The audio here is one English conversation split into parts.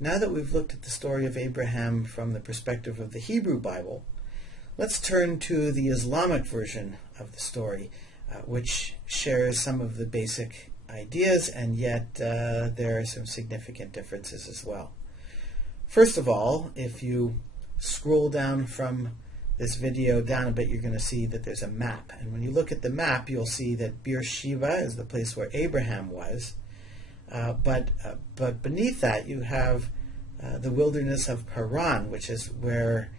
now that we've looked at the story of Abraham from the perspective of the Hebrew Bible, let's turn to the Islamic version of the story, which shares some of the basic ideas, and yet there are some significant differences as well. First of all, if you scroll down from this video down a bit, you're going to see that there's a map. And when you look at the map, you'll see that Beersheba is the place where Abraham was. But beneath that, you have the wilderness of Haran, which is where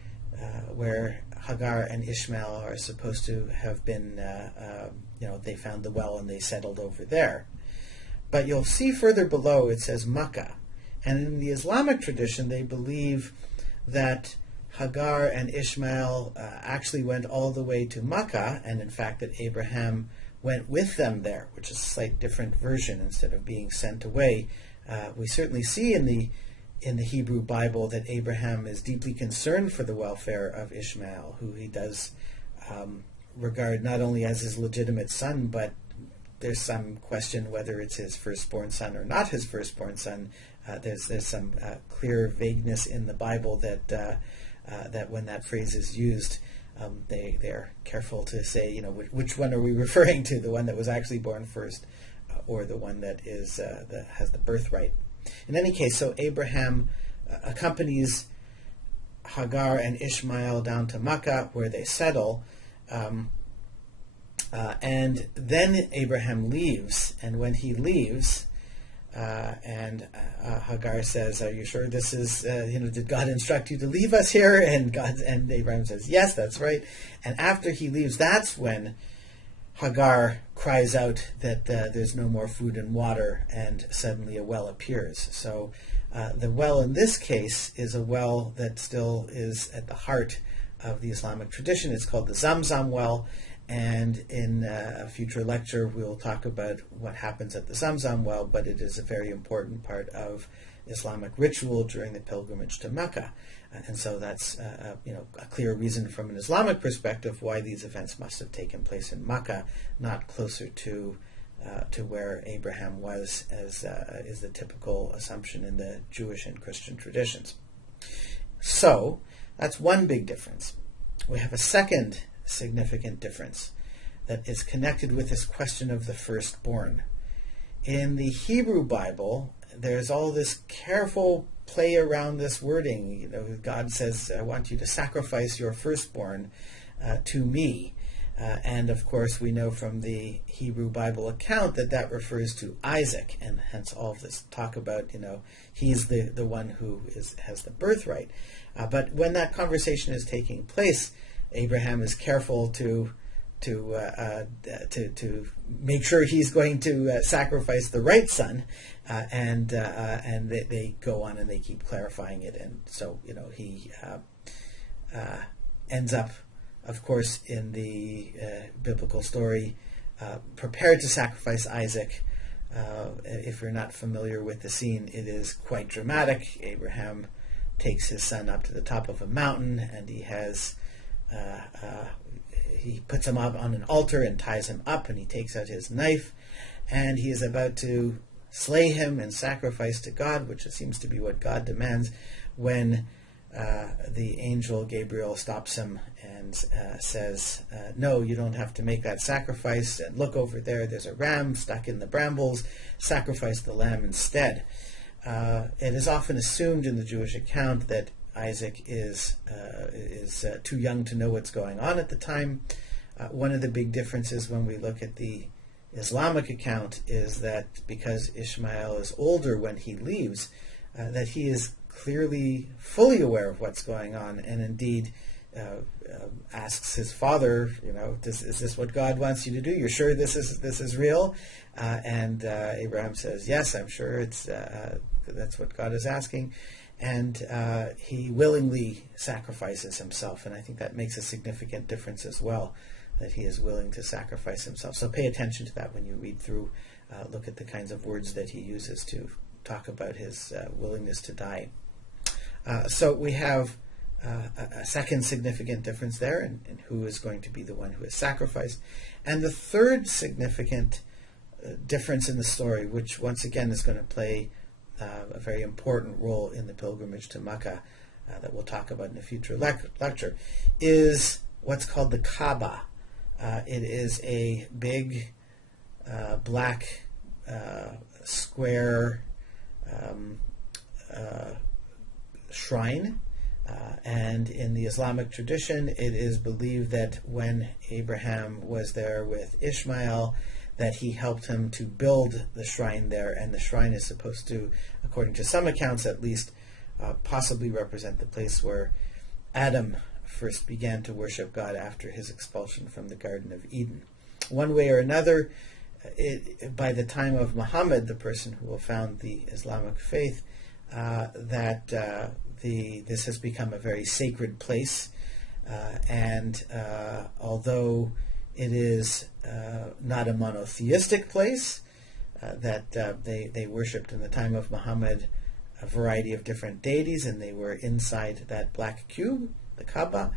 Hagar and Ishmael are supposed to have been. They found the well and they settled over there. But you'll see further below it says Mecca. And in the Islamic tradition, they believe that Hagar and Ishmael actually went all the way to Mecca, and in fact that Abraham went with them there, which is a slight different version. Instead of being sent away, we certainly see in the Hebrew Bible that Abraham is deeply concerned for the welfare of Ishmael, who he does regard not only as his legitimate son, but there's some question whether it's his firstborn son or not his firstborn son. There's some clear vagueness in the Bible that when that phrase is used, they're careful to say, which one are we referring to, the one that was actually born first or the one that is that has the birthright. In any case, so Abraham accompanies Hagar and Ishmael down to Mecca, where they settle, and then Abraham leaves, and when he leaves, and Hagar says, "Are you sure this is? Did God instruct you to leave us here?" And Abraham says, "Yes, that's right." And after he leaves, that's when Hagar cries out that there's no more food and water, and suddenly a well appears. So the well in this case is a well that still is at the heart of the Islamic tradition. It's called the Zamzam well. And in a future lecture, we'll talk about what happens at the Zamzam well, but it is a very important part of Islamic ritual during the pilgrimage to Mecca. And so that's a clear reason from an Islamic perspective why these events must have taken place in Mecca, not closer to where Abraham was, as is the typical assumption in the Jewish and Christian traditions. So that's one big difference. We have a second significant difference that is connected with this question of the firstborn. In the Hebrew Bible, there's all this careful play around this wording. God says, "I want you to sacrifice your firstborn to me." And of course, we know from the Hebrew Bible account that refers to Isaac, and hence all of this talk about, he's the one who has the birthright. But when that conversation is taking place, Abraham is careful to make sure he's going to sacrifice the right son, and they go on and they keep clarifying it, and so he ends up, of course, in the biblical story, prepared to sacrifice Isaac. If you're not familiar with the scene, it is quite dramatic. Abraham takes his son up to the top of a mountain, and he puts him up on an altar and ties him up, and he takes out his knife, and he is about to slay him and sacrifice to God, which seems to be what God demands, when the angel Gabriel stops him and says, "No, you don't have to make that sacrifice, and look over there's a ram stuck in the brambles, sacrifice the lamb instead." It is often assumed in the Jewish account that Isaac is too young to know what's going on at the time. One of the big differences when we look at the Islamic account is that because Ishmael is older when he leaves, that he is clearly fully aware of what's going on, and indeed asks his father, is this what God wants you to do? You're sure this is real? And Abraham says, "Yes, I'm sure that's what God is asking." And he willingly sacrifices himself, and I think that makes a significant difference as well, that he is willing to sacrifice himself. So pay attention to that when you read through, look at the kinds of words that he uses to talk about his willingness to die. So we have a second significant difference there in who is going to be the one who is sacrificed. And the third significant difference in the story, which once again is going to play a very important role in the pilgrimage to Mecca that we'll talk about in a future lecture, is what's called the Kaaba. It is a big black square shrine, and in the Islamic tradition it is believed that when Abraham was there with Ishmael, that he helped him to build the shrine there, and the shrine is supposed to, according to some accounts at least, possibly represent the place where Adam first began to worship God after his expulsion from the Garden of Eden. One way or another, by the time of Muhammad, the person who will found the Islamic faith, this has become a very sacred place, and although it is not a monotheistic place, that they worshipped in the time of Muhammad a variety of different deities, and they were inside that black cube, the Kaaba.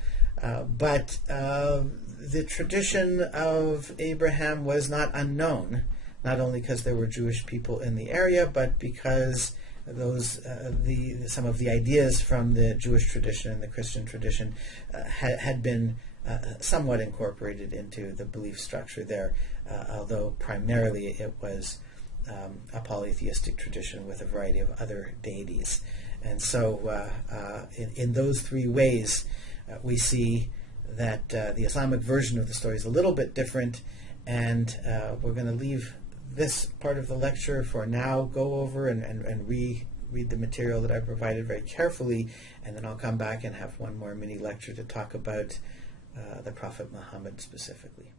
But the tradition of Abraham was not unknown, not only because there were Jewish people in the area, but because some of the ideas from the Jewish tradition and the Christian tradition had been somewhat incorporated into the belief structure there, although primarily it was a polytheistic tradition with a variety of other deities. And so in those three ways, we see that the Islamic version of the story is a little bit different, and we're going to leave this part of the lecture for now, go over and read the material that I provided very carefully, and then I'll come back and have one more mini lecture to talk about the Prophet Muhammad specifically.